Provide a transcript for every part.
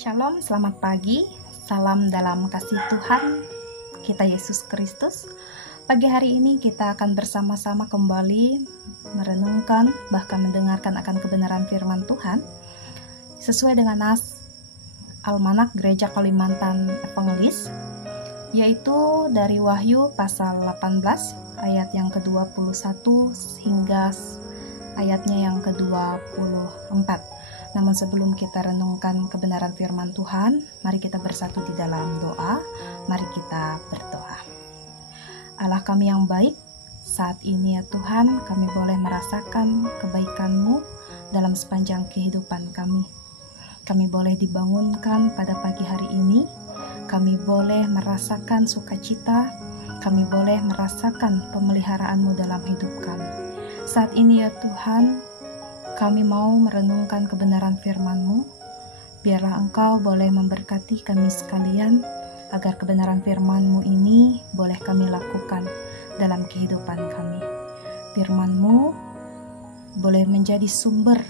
Shalom, selamat pagi. Salam dalam kasih Tuhan kita Yesus Kristus. Pagi hari ini kita akan bersama-sama kembali merenungkan bahkan mendengarkan akan kebenaran firman Tuhan sesuai dengan nas Almanak Gereja Kalimantan Evangelis, yaitu dari Wahyu pasal 18 ayat yang ke-21 hingga ayatnya yang ke-24. Namun sebelum kita renungkan kebenaran firman Tuhan, mari kita bersatu di dalam doa. Mari kita berdoa. Allah kami yang baik, saat ini ya Tuhan, kami boleh merasakan kebaikan-Mu dalam sepanjang kehidupan kami. Kami boleh dibangunkan pada pagi hari ini, kami boleh merasakan sukacita, kami boleh merasakan pemeliharaan-Mu dalam hidup kami. Saat ini ya Tuhan, kami mau merenungkan kebenaran firman-Mu. Biarlah Engkau boleh memberkati kami sekalian, agar kebenaran firman-Mu ini boleh kami lakukan dalam kehidupan kami. Firman-Mu boleh menjadi sumber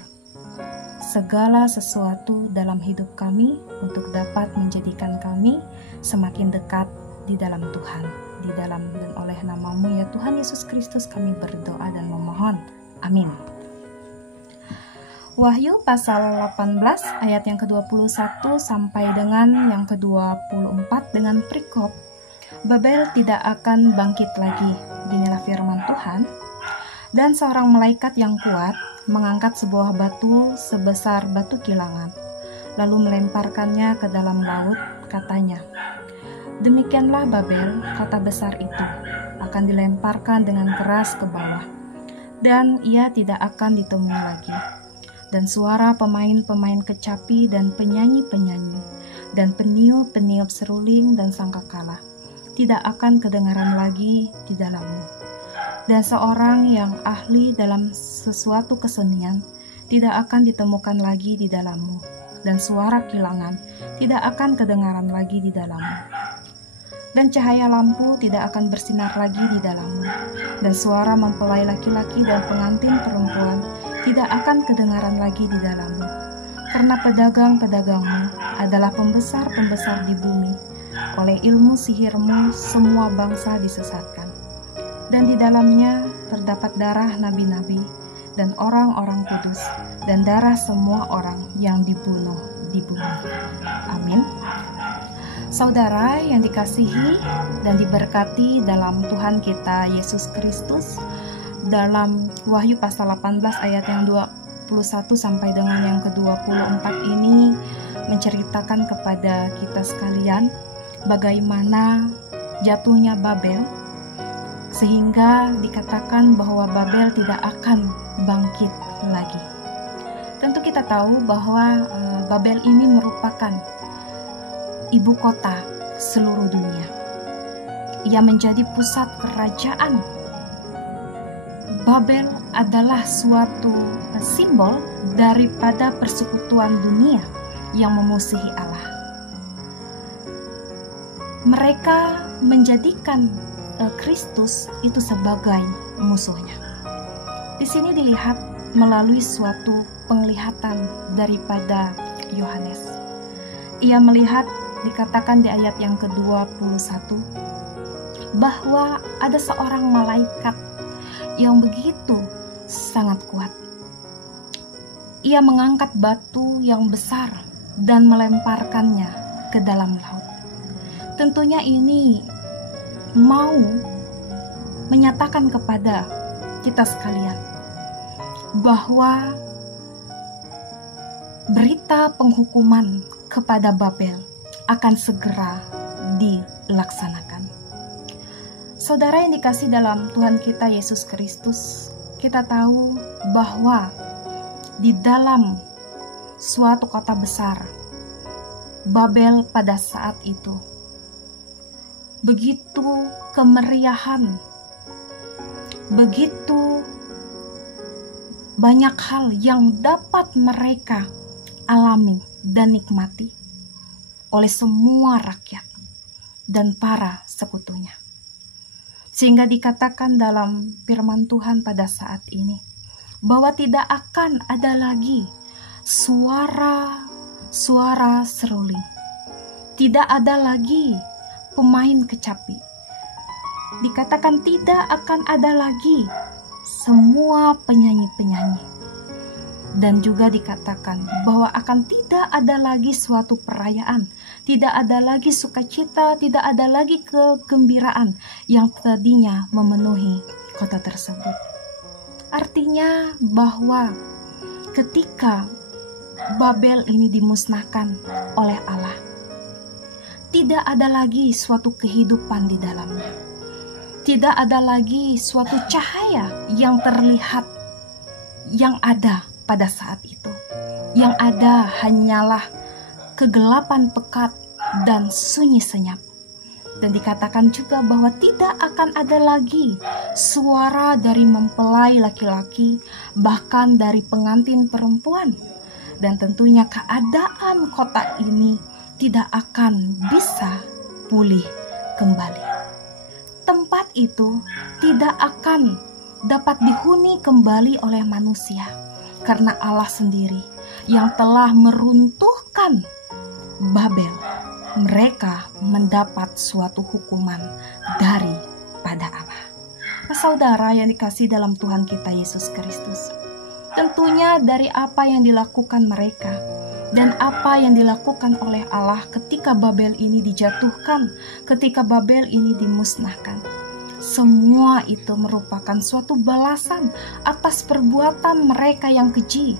segala sesuatu dalam hidup kami untuk dapat menjadikan kami semakin dekat di dalam Tuhan. Di dalam dan oleh nama-Mu ya Tuhan Yesus Kristus kami berdoa dan memohon. Amin. Wahyu pasal 18 ayat yang ke-21 sampai dengan yang ke-24 dengan perikop Babel tidak akan bangkit lagi. Inilah firman Tuhan. Dan seorang malaikat yang kuat mengangkat sebuah batu sebesar batu kilangan, lalu melemparkannya ke dalam laut, katanya, "Demikianlah Babel, kota besar itu, akan dilemparkan dengan keras ke bawah, dan ia tidak akan ditemui lagi. Dan suara pemain-pemain kecapi dan penyanyi-penyanyi dan peniup-peniup seruling dan sangkakala tidak akan kedengaran lagi di dalammu. Dan seorang yang ahli dalam sesuatu kesenian tidak akan ditemukan lagi di dalammu. Dan suara kilangan tidak akan kedengaran lagi di dalammu. Dan cahaya lampu tidak akan bersinar lagi di dalammu. Dan suara mempelai laki-laki dan pengantin perempuan tidak akan kedengaran lagi di dalammu, karena pedagang-pedagangmu adalah pembesar-pembesar di bumi. Oleh ilmu sihirmu semua bangsa disesatkan, dan di dalamnya terdapat darah nabi-nabi dan orang-orang kudus, dan darah semua orang yang dibunuh di bumi." Amin. Saudara yang dikasihi dan diberkati dalam Tuhan kita Yesus Kristus, dalam Wahyu pasal 18 ayat yang 21 sampai dengan yang ke-24 ini menceritakan kepada kita sekalian bagaimana jatuhnya Babel, sehingga dikatakan bahwa Babel tidak akan bangkit lagi. Tentu kita tahu bahwa Babel ini merupakan ibu kota seluruh dunia. Ia menjadi pusat kerajaan. Babel adalah suatu simbol daripada persekutuan dunia yang memusuhi Allah. Mereka menjadikan Kristus itu sebagai musuhnya. Di sini dilihat melalui suatu penglihatan daripada Yohanes. Ia melihat, dikatakan di ayat yang ke-21, bahwa ada seorang malaikat yang begitu sangat kuat. Ia mengangkat batu yang besar dan melemparkannya ke dalam laut. Tentunya ini mau menyatakan kepada kita sekalian bahwa berita penghukuman kepada Babel akan segera dilaksanakan. Saudara yang dikasih dalam Tuhan kita Yesus Kristus, kita tahu bahwa di dalam suatu kota besar, Babel pada saat itu, begitu kemeriahan, begitu banyak hal yang dapat mereka alami dan nikmati oleh semua rakyat dan para sekutunya. Sehingga dikatakan dalam firman Tuhan pada saat ini bahwa tidak akan ada lagi suara suara seruling. Tidak ada lagi pemain kecapi. Dikatakan tidak akan ada lagi semua penyanyi-penyanyi. Dan juga dikatakan bahwa akan tidak ada lagi suatu perayaan, tidak ada lagi sukacita, tidak ada lagi kegembiraan yang tadinya memenuhi kota tersebut. Artinya bahwa ketika Babel ini dimusnahkan oleh Allah, tidak ada lagi suatu kehidupan di dalamnya. Tidak ada lagi suatu cahaya yang terlihat yang ada pada saat itu. Yang ada hanyalah kegelapan pekat dan sunyi senyap. Dan dikatakan juga bahwa tidak akan ada lagi suara dari mempelai laki-laki, bahkan dari pengantin perempuan. Dan tentunya keadaan kota ini tidak akan bisa pulih kembali. Tempat itu tidak akan dapat dihuni kembali oleh manusia, karena Allah sendiri yang telah meruntuhkan Babel. Mereka mendapat suatu hukuman daripada Allah. Saudara yang dikasihi dalam Tuhan kita Yesus Kristus, tentunya dari apa yang dilakukan mereka dan apa yang dilakukan oleh Allah ketika Babel ini dijatuhkan, ketika Babel ini dimusnahkan, semua itu merupakan suatu balasan atas perbuatan mereka yang keji,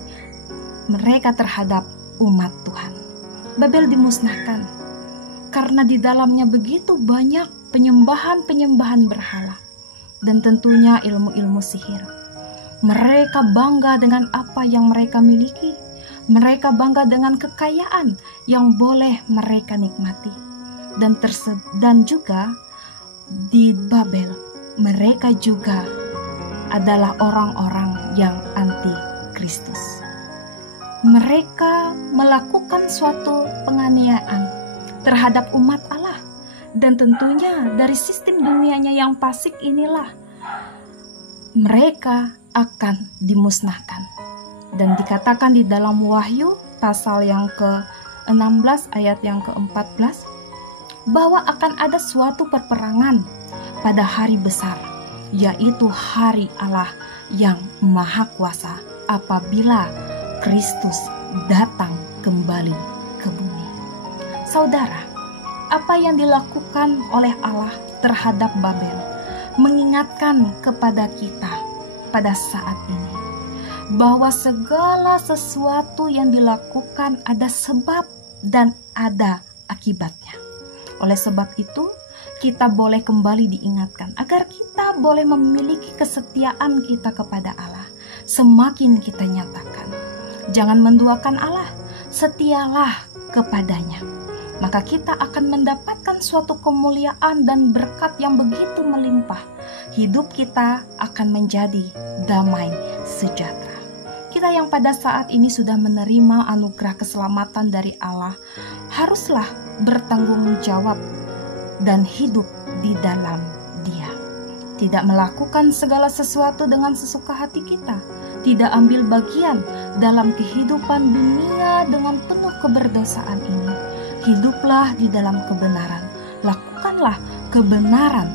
mereka terhadap umat Tuhan. Babel dimusnahkan karena di dalamnya begitu banyak penyembahan-penyembahan berhala dan tentunya ilmu-ilmu sihir. Mereka bangga dengan apa yang mereka miliki. Mereka bangga dengan kekayaan yang boleh mereka nikmati. Dan juga di Babel, mereka juga adalah orang-orang yang anti Kristus. Mereka melakukan suatu penganiayaan terhadap umat Allah. Dan tentunya dari sistem dunianya yang fasik inilah mereka akan dimusnahkan. Dan dikatakan di dalam Wahyu pasal yang ke-16 ayat yang ke-14 bahwa akan ada suatu perperangan pada hari besar, yaitu hari Allah yang Maha Kuasa apabila Kristus datang kembali ke bumi. Saudara, apa yang dilakukan oleh Allah terhadap Babel mengingatkan kepada kita pada saat ini bahwa segala sesuatu yang dilakukan ada sebab dan ada akibatnya. Oleh sebab itu, kita boleh kembali diingatkan agar kita boleh memiliki kesetiaan kita kepada Allah. Semakin kita nyatakan, jangan menduakan Allah, setialah kepadanya. Maka kita akan mendapatkan suatu kemuliaan dan berkat yang begitu melimpah. Hidup kita akan menjadi damai sejahtera. Kita yang pada saat ini sudah menerima anugerah keselamatan dari Allah, haruslah bertanggung jawab dan hidup di dalam Dia. Tidak melakukan segala sesuatu dengan sesuka hati kita. Tidak ambil bagian dalam kehidupan dunia dengan penuh keberdosaan ini. Hiduplah di dalam kebenaran. Lakukanlah kebenaran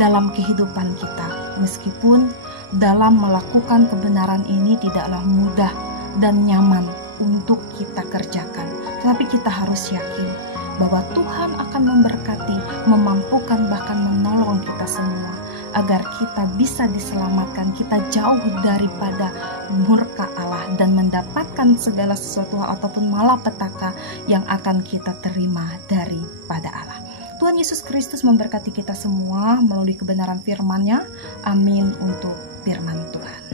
dalam kehidupan kita. Meskipun dalam melakukan kebenaran ini tidaklah mudah dan nyaman untuk kita kerjakan. Tetapi kita harus yakin bahwa Tuhan akan memberkati, memampukan, bahkan menolong kita semua. Agar kita bisa diselamatkan, kita jauh daripada murka Allah dan mendapatkan segala sesuatu ataupun malapetaka yang akan kita terima daripada Allah. Tuhan Yesus Kristus memberkati kita semua melalui kebenaran firman-Nya. Amin untuk firman Tuhan.